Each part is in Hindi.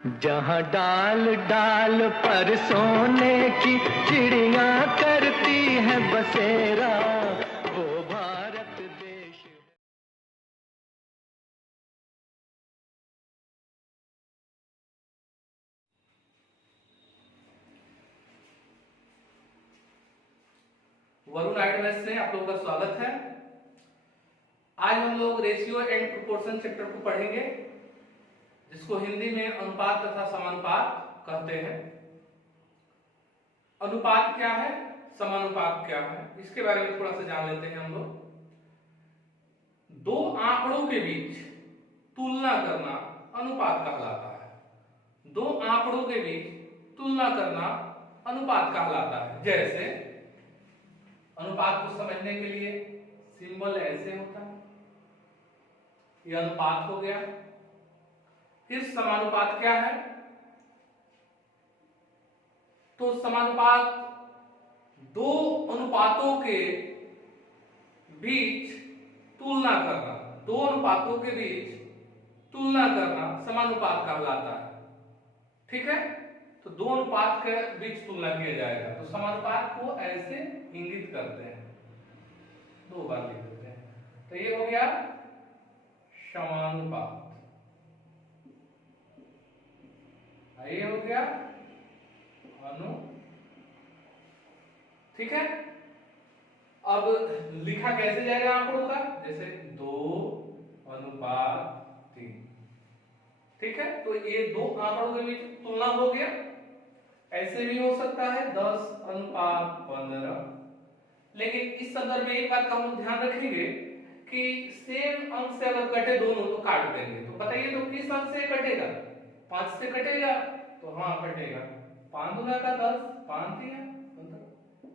जहाँ डाल डाल पर सोने की चिड़िया करती है बसेरा, वो भारत देश है। वरुण आइडवेस से आप लोगों का स्वागत है। आज हम लोग रेशियो एंड प्रोपोर्शन चैप्टर को पढ़ेंगे, जिसको हिंदी में अनुपात तथा समानुपात कहते हैं। अनुपात क्या है, समानुपात क्या है, इसके बारे में थोड़ा सा जान लेते हैं हम लोग। दो आंकड़ों के बीच तुलना करना अनुपात कहलाता है। दो आंकड़ों के बीच तुलना करना अनुपात कहलाता है। जैसे अनुपात को समझने के लिए सिंबल ऐसे होता है, यह अनुपात हो गया। फिर समानुपात क्या है, तो समानुपात दो अनुपातों के बीच तुलना करना, दो अनुपातों के बीच तुलना करना समानुपात कहलाता है। ठीक है, तो दो अनुपात के बीच तुलना किया जाएगा तो समानुपात को ऐसे इंगित करते हैं, दो बार लिख देते हैं। तो ये हो गया समानुपात, ये हो गया अनु। ठीक है, अब लिखा कैसे जाएगा आंकड़ों का, जैसे 2:3। ठीक है, तो ये दो आंकड़ों के बीच तुलना हो गया। ऐसे भी हो सकता है 10:15। लेकिन इस संदर्भ में एक बात का हम ध्यान रखेंगे कि सेम अंक से अगर कटे दोनों तो काट देंगे। तो बताइए तो किस अंक से कटेगा, 5 से कटेगा, तो हाँ कटेगा 5 गुना का 10, 5 3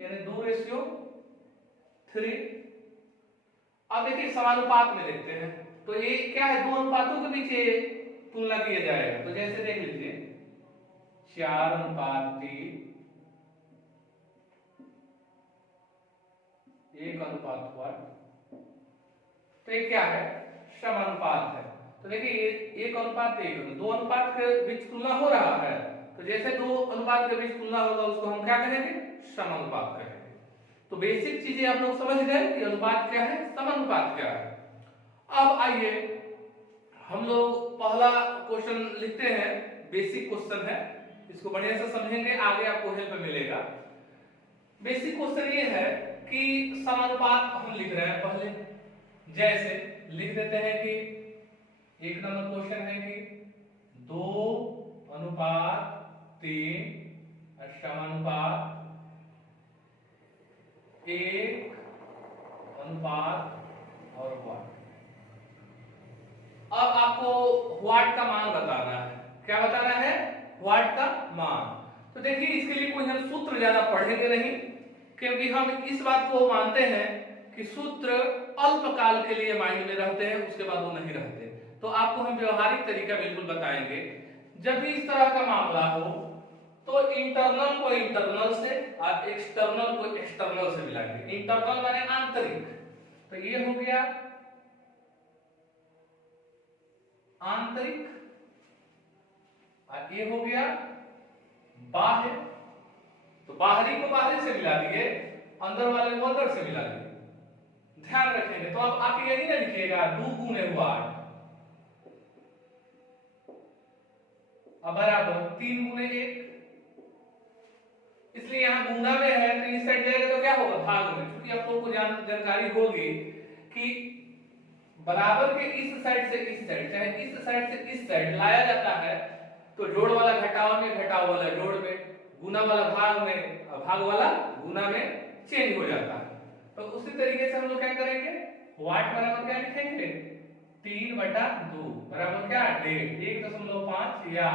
यानी 2:3। अब देखिए समानुपात में देखते हैं, तो ये क्या है, दो अनुपातों के बीच ये तुलना किया जाएगा। तो जैसे देख लीजिए 4:3, 1 हुआ, तो ये क्या है, समानुपात है। तो देखिए ये 1:1, दो अनुपात के बीच तुलना हो रहा है, तो जैसे दो अनुपात के बीच तुलना होगा उसको हम क्या कहेंगे, समानुपात कहेंगे। तो बेसिक चीजें आप लोग समझ गए कि अनुपात क्या है, समानुपात क्या है। अब आइए हम लोग पहला क्वेश्चन लिखते हैं, बेसिक क्वेश्चन है, इसको बढ़िया से समझेंगे, आगे आपको हेल्प मिलेगा। बेसिक क्वेश्चन ये है कि समानुपात हम लिख रहे हैं पहले, जैसे लिख देते हैं कि 1 नंबर क्वेश्चन है कि 2:3 समानुपात 1:1। अब आपको व्हाट का मान बताना है। क्या बताना है, व्हाट का मान। तो देखिए इसके लिए कोई हम सूत्र ज्यादा पढ़ेंगे नहीं, क्योंकि हम इस बात को मानते हैं कि सूत्र अल्पकाल के लिए माइंड में रहते हैं, उसके बाद वो नहीं रहते। तो आपको हम व्यवहारिक तरीका बिल्कुल बताएंगे। जब भी इस तरह का मामला हो तो इंटरनल को इंटरनल से और एक्सटर्नल को एक्सटर्नल से मिलाएंगे। इंटरनल माने आंतरिक, तो ये हो गया आंतरिक, और ये हो गया बाह्य। तो बाहरी को बाहरी से मिला दिए, अंदर वाले को अंदर से मिला दिए। ध्यान रखेंगे। तो अब आप यही ना लिखिएगा 2:8 बराबर 3:1, इसलिए यहां गुना में है तो इस साइड जाएगा तो क्या होगा, भाग में। क्योंकि आप लोगों को जानकारी होगी कि बराबर के इस साइड से इस साइड, चाहे इस साइड से इस साइड लाया जाता है, तो जोड़ वाला घटाव में, घटाव वाला जोड़ में, गुना वाला भाग में, भाग वाला गुना में चेंज हो जाता है। तो उसी तरीके से हम लोग क्या करेंगे, वाट बराबर क्या लिखेंगे, 3/2 बराबर क्या, 1.5 या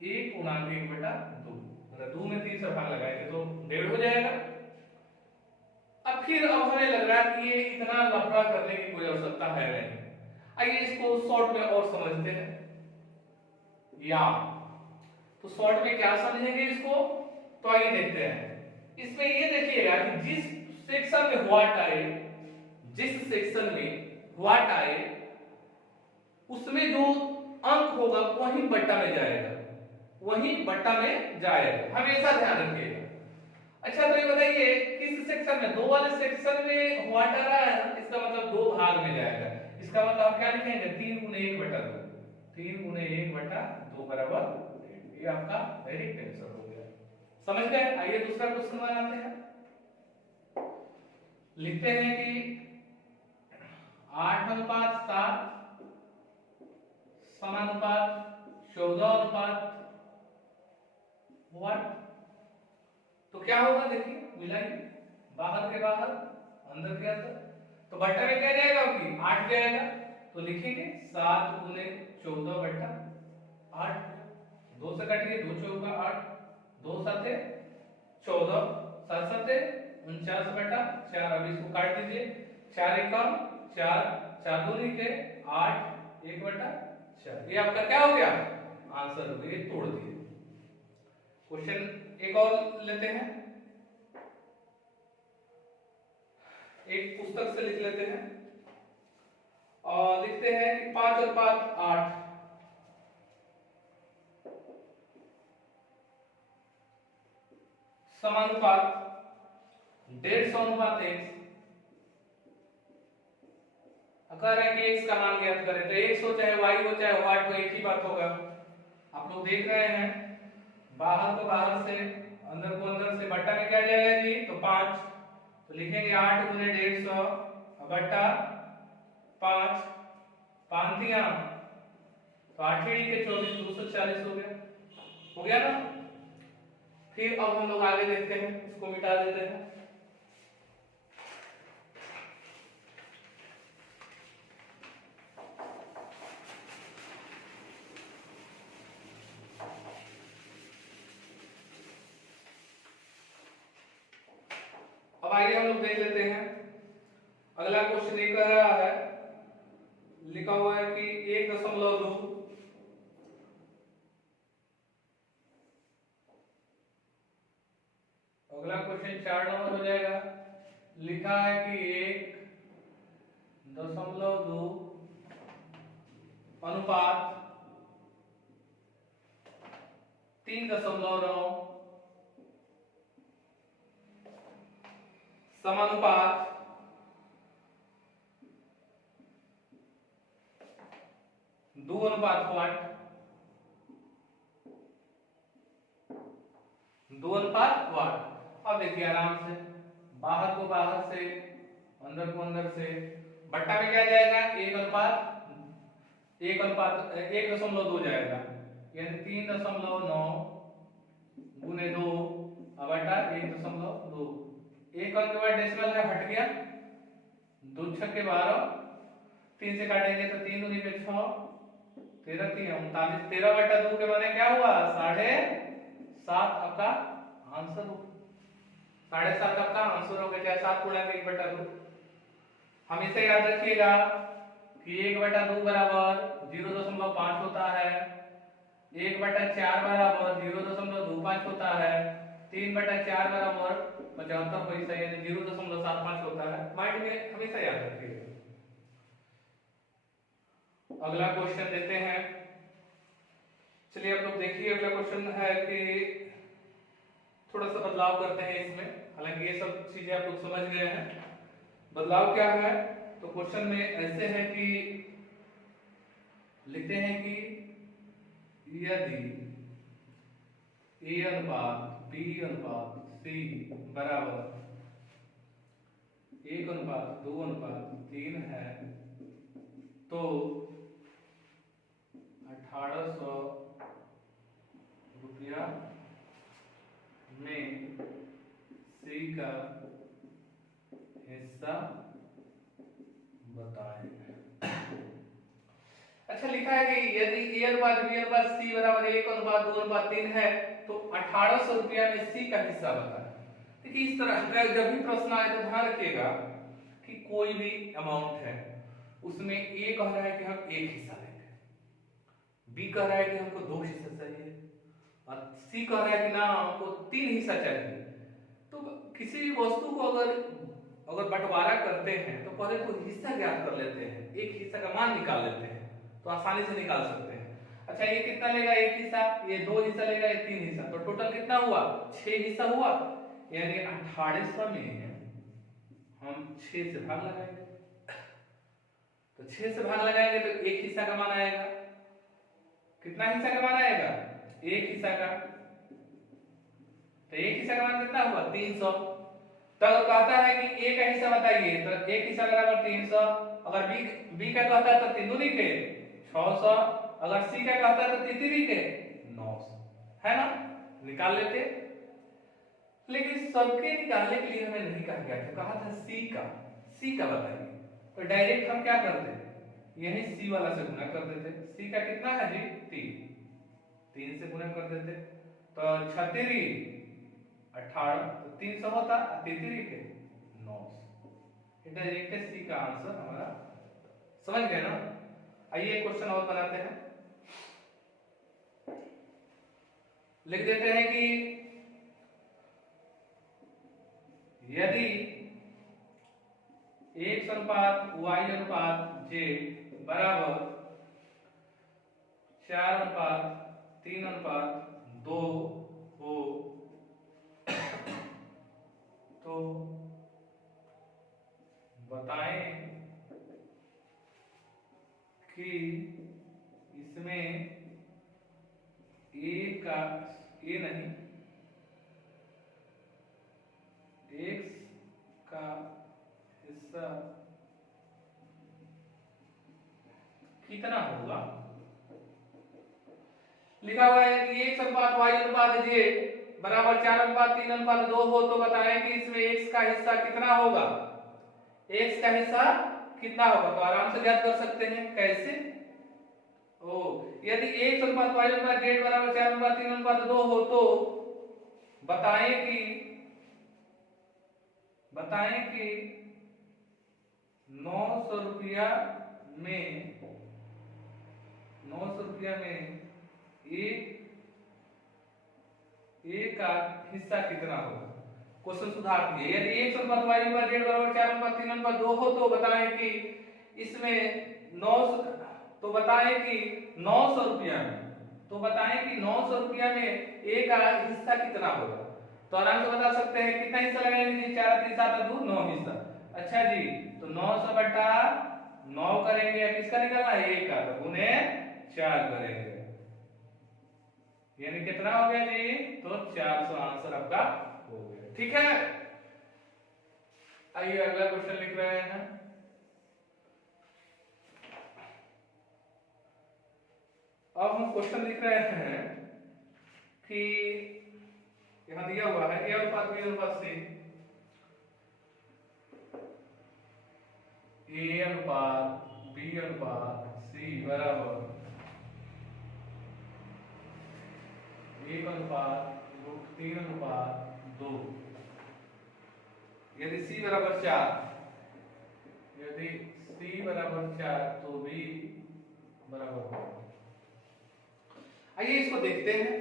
1/1/2। 2 में 3 से भाग लगाएंगे तो 1.5 हो जाएगा। अब फिर अब हमें लग रहा है कि ये इतना लफड़ा करने की कोई आवश्यकता है नहीं। आइए इसको शॉर्ट में और समझते हैं। या तो शॉर्ट में क्या समझेंगे इसको, तो आइए देखते हैं। इसमें ये देखिएगा कि जिस सेक्शन में व्हाट आए, जिस सेक्शन में व्हाट आए उसमें जो अंक होगा वही बट्टा में जाएगा, वही बट्टा में जाएगा, हमेशा ध्यान रखिएगा। अच्छा तो ये बताइए किस सेक्शन में, 2 वाले सेक्शन में व्हाट आ रहा है ना, इसका मतलब 2 भाग में जाएगा। इसका मतलब आप क्या लिखेंगे 3 गुने 1 बटा 2, 3 गुने 1 बटा 2 बराबर 1। ये आपका डायरेक्ट आंसर हो गया, समझ गए। आइए दूसरा क्वेश्चन बनाते हैं। लिखते हैं कि 8:7 समानुपात 14:, व्हाट। तो क्या होगा देखिए, मिलाइए, बाहर के बाहर अंदर के अंदर, तो बट्टा में क्या जाएगा कि 8 जाएगा, तो लिखेंगे 7 गुने 14 बट्टा 8, 2 से काटिए, 2 चौका 8, 2 साते 14, 7 साते 49 बट्टा 4। अब इसको काट दीजिए, 4 एकम 4, 4 दूनी के 8, 1 बट्टा 4। ये आपका क्या हो गया आंसर हो गया, तोड़ दिए। क्वेश्चन एक और लेते हैं, एक पुस्तक से लिख लेते हैं और लिखते हैं कि 5 और 5 8, समानुपात 150:1। कह रहा है कि x का मान ज्ञात करें, तो x हो चाहे y हो चाहे व्हाट हो, एक ही बात होगा। आप लोग देख रहे हैं बाहर को बाहर से अंदर को अंदर से, बट्टा में क्या जाएगा जी, तो 5, तो लिखेंगे 8 गुने 150 बट्टा 5, 5 दिया तो 8 के 24, 240 हो गया ना। फिर अब हम लोग आगे देखते हैं, इसको मिटा देते हैं। अब आइए हम लोग देख लेते हैं अगला क्वेश्चन। ये कह रहा है, लिखा हुआ है कि 1.2, अगला क्वेश्चन 4 नंबर हो जाएगा। लिखा है कि 1.2 अनुपात 3.9 समानुपात 2:8, 2:8। अब देखिए आराम से, बाहर को बाहर से अंदर को अंदर से, बट्टा में क्या जाएगा 1:1.2 जाएगा, यानी 3.9 गुने 2 बटा 1.2। एक अंक के बाद डेसिमल है हट गया, 2 छक्के 12, 3 से काटेंगे तो 3 दूनी पे 6, 13 3 39, 13/2 के माने क्या हुआ 7.5 आपका आंसर हो, 7.5 आपका आंसर हो गया, चाहे 7 गुणा 1/2। हमेशा याद रखिएगा कि 1/2 बराबर 0.5 होता है, 1/4 बराबर 0.25 होता है, 3/4 बराबर 75 पैसा यानी 0.75 होता है। माइंड में हमेशा याद रखिएगा। अगला क्वेश्चन देते हैं, चलिए आप लोग देखिए। अगला क्वेश्चन है कि थोड़ा सा बदलाव करते हैं इसमें, हालांकि ये सब चीजें आप लोग समझ गए हैं। बदलाव क्या है, तो क्वेश्चन में ऐसे है कि लिखते हैं कि यदि A/B/C बराबर 1:2:3 है तो 1800 रुपया में C का हिस्सा बताएं। अच्छा लिखा है कि यदि A/B/C बराबर 1:2:3 है तो 1800 रुपया में C का हिस्सा बताएं। देखिए इस तरह का जब भी प्रश्न आए तो ध्यान रखिएगा कि कोई भी अमाउंट है उसमें A कह रहा है कि हम 1 हिस्सा लेंगे, B कह रहा है कि हमको 2 हिस्सा चाहिए और C कह रहा है कि ना हमको 3 हिस्सा चाहिए। तो किसी भी वस्तु को अगर बंटवारा करते हैं तो पहले तो हिस्सा ज्ञात कर लेते हैं, एक हिस्सा का मान निकाल लेते हैं तो आसानी से निकाल सकते हैं। अच्छा ये कितना लेगा, एक हिस्सा, ये 2 हिस्सा लेगा, ये 3 हिस्सा, तो टोटल कितना हुआ, 6 हिस्सा हुआ। यानी 1800 में हम 6 से भाग लगाएंगे, तो 6 से भाग लगाएंगे तो एक हिस्सा का मान आएगा, कितना हिस्सा का मान आएगा, एक हिस्सा का, तो एक हिस्सा का मान कितना हुआ 300। तब कहता है कि ए का हिस्सा बताइए, तो एक हिस्सा बराबर 300, अगर बी का कहता है तो 3 दूनी के 600, अगर सी का कहता है तो 3 के 900, है ना, निकाल लेते। लेकिन सबके निकालने के लिए हमें नहीं कहा गया था, कहा था सी का बताइए, तो डायरेक्ट हम क्या करते, यही सी वाला से गुना कर देते। सी का कितना है जी 3 से गुना कर देते, तो 36 18, तो 300 होता, 33 के 900, डायरेक्ट सी का आंसर हमारा, समझ गए ना। आइए एक क्वेश्चन और बनाते हैं, लिख देते हैं कि यदि x अनुपात y अनुपात z बराबर 4 अनुपात 3 अनुपात 2 हो तो बताएं कि इसमें x का हिस्सा कितना होगा। लिखा हुआ है कि x अनुपात y अनुपात z बराबर 4 अनुपात 3 अनुपात 2 हो तो बताएं कि इसमें x का हिस्सा कितना होगा, x का हिस्सा कितना होगा। तो आराम से ज्ञात कर सकते हैं, कैसे, यदि x अनुपात y अनुपात z बराबर 4 अनुपात 3 अनुपात 2 हो तो बताएं कि 900 रुपया में एक का हिस्सा कितना होगा। क्वेश्चन सुधार दिए, यदि x अनुपात y अनुपात z बराबर 4 अनुपात 3 अनुपात 2 हो तो बताएं कि इसमें 900, तो बताएं कि 900 रुपया में, तो बताएं कि 900 रुपया में एक का हिस्सा कितना होगा। तो आराम से बता सकते हैं, कितना हिस्सा लगाएंगे जी, 4 3 7 2 9 हिस्सा। अच्छा जी, तो 900 बटा 9 करेंगे, या किसका निकालना है, एक का, तो गुने 4 करेंगे, यानी कितना हो गया जी, तो 400 आंसर आपका हो गया। ठीक है, आइए अगला क्वेश्चन लिख रहे हैं। अब हम क्वेश्चन लिख रहे हैं कि यहां दिया हुआ है a अनुपात b अनुपात c, a अनुपात b अनुपात c बराबर 1 अनुपात 3 अनुपात 2। यदि c बराबर 4, यदि c बराबर 4 तो b बराबर 2। आइए इसको देखते हैं।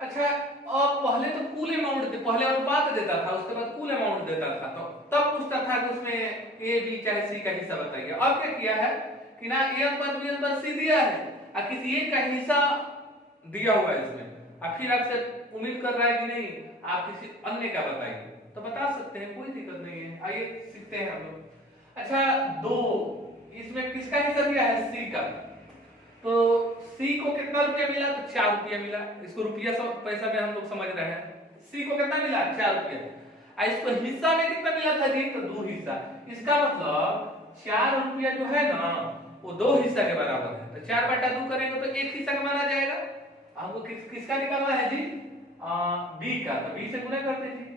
अच्छा, अब पहले तो कुल अमाउंट, पहले अनुपात देता था, उसके बाद कुल अमाउंट देता था, तो तब पूछता था कि उसमें ए बी चाहे सी का हिस्सा बताइए। अब क्या किया है कि ना ए अनुपात बी अनुपात सी दिया है और किसी एक का हिस्सा दिया हुआ है इसमें, और फिर आपसे उम्मीद कर रहा है कि नहीं आप किसी अन्य का बताइए, तो बता सकते हैं, कोई दिक्कत नहीं है। आइए सीखते हैं हम लोग। अच्छा, 2 इसमें किसका हिस्सा दिया है, सी का, तो सी को कितना रुपया मिला, तो 4 रुपया मिला। इसको रुपया सब पैसा में हम लोग समझ रहे हैं। सी को कितना मिला, 4 रुपया, और इसको हिस्सा में कितना मिला था जी, तो 2 हिस्सा। इसका मतलब 4 रुपया जो है ना वो 2 हिस्सा के बराबर है, तो 4 बटा 2 करेंगे तो एक हिस्सा का माना जाएगा। हमको किसका निकालना है जी, बी का, तो बी से गुना कर दीजिए,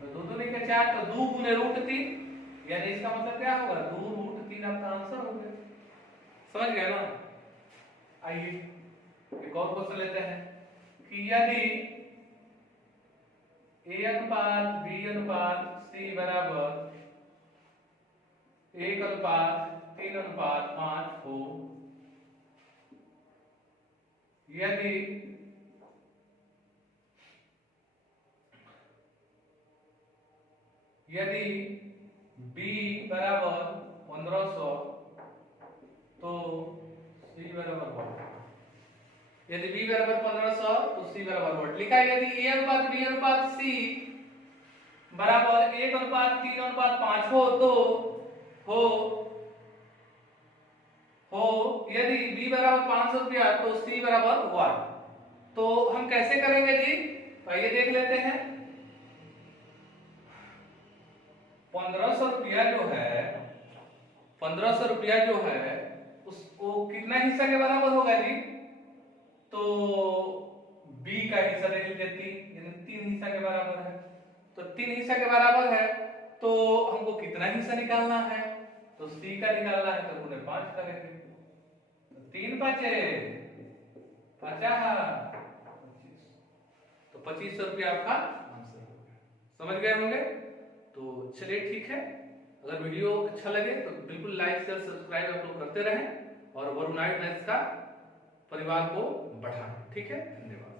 तो 2 2 नहीं 4, तो 2 गुने √3, यानी इसका मतलब क्या होगा, 2√3 आपका आंसर हो गया। समझ गए ना। आइए एक और क्वेश्चन लेते हैं कि यदि a अनुपात b अनुपात c बराबर 1 अनुपात 3 अनुपात 5 हो, यदि b बराबर 1500 तो तो C बराबर व्हाट, यदि B बराबर 1500 तो C बराबर व्हाट लिखा है। यदि A अनुपात B अनुपात C बराबर 1:3:5 हो यदि B बराबर 500 रुपया तो C बराबर व्हाट। तो हम कैसे करेंगे जी, तो आइए देख लेते हैं। 1500 रुपया जो है उसको कितना हिस्सा के बराबर होगा जी, तो B का हिस्सा ले लीजिए 3, यानी 3 हिस्सा के बराबर है। तो 3 हिस्सा के बराबर है तो हमको कितना हिस्सा निकालना है, तो C का निकालना है, तो गुणे 5 करेंगे। तो 3 5 50, तो 2500 रुपया आपका आंसर हो गया। समझ गए होंगे। तो चलिए ठीक है, अगर वीडियो अच्छा लगे तो बिल्कुल लाइक शेयर सब्सक्राइब आप लोग करते रहें और वरुणाइट मैथ्स का परिवार को बढ़ाएं। ठीक है, धन्यवाद।